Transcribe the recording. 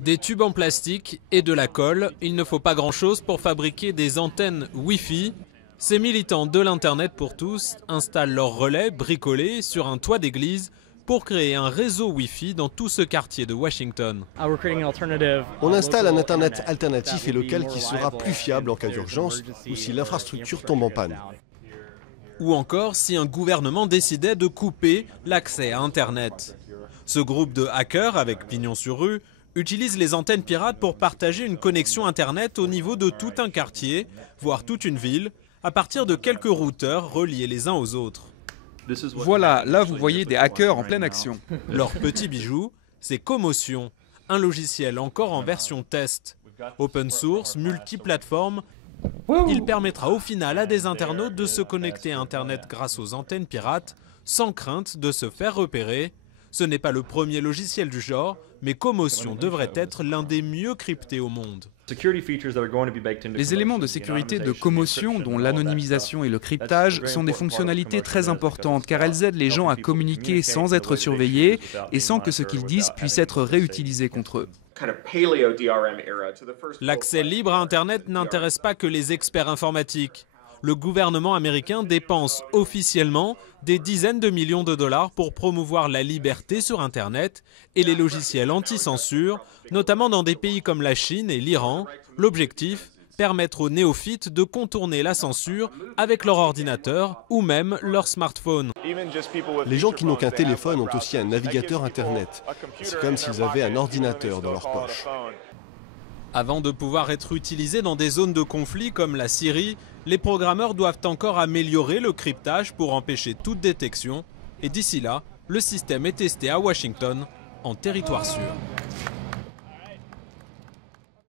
Des tubes en plastique et de la colle, il ne faut pas grand-chose pour fabriquer des antennes Wi-Fi. Ces militants de l'Internet pour tous installent leurs relais bricolés sur un toit d'église pour créer un réseau Wi-Fi dans tout ce quartier de Washington. On installe un Internet alternatif et local qui sera plus fiable en cas d'urgence ou si l'infrastructure tombe en panne. Ou encore si un gouvernement décidait de couper l'accès à Internet. Ce groupe de hackers, avec pignon sur rue, utilise les antennes pirates pour partager une connexion Internet au niveau de tout un quartier, voire toute une ville, à partir de quelques routeurs reliés les uns aux autres. Voilà, là vous voyez des hackers en pleine action. Leur petit bijou, c'est Commotion, un logiciel encore en version test. Open source, multiplateforme, il permettra au final à des internautes de se connecter à Internet grâce aux antennes pirates, sans crainte de se faire repérer. Ce n'est pas le premier logiciel du genre, mais Commotion devrait être l'un des mieux cryptés au monde. Les éléments de sécurité de Commotion, dont l'anonymisation et le cryptage, sont des fonctionnalités très importantes car elles aident les gens à communiquer sans être surveillés et sans que ce qu'ils disent puisse être réutilisé contre eux. L'accès libre à Internet n'intéresse pas que les experts informatiques. Le gouvernement américain dépense officiellement des dizaines de millions de dollars pour promouvoir la liberté sur Internet et les logiciels anti-censure, notamment dans des pays comme la Chine et l'Iran. L'objectif, permettre aux néophytes de contourner la censure avec leur ordinateur ou même leur smartphone. Les gens qui n'ont qu'un téléphone ont aussi un navigateur Internet. C'est comme s'ils avaient un ordinateur dans leur poche. Avant de pouvoir être utilisés dans des zones de conflit comme la Syrie, les programmeurs doivent encore améliorer le cryptage pour empêcher toute détection. Et d'ici là, le système est testé à Washington, en territoire sûr.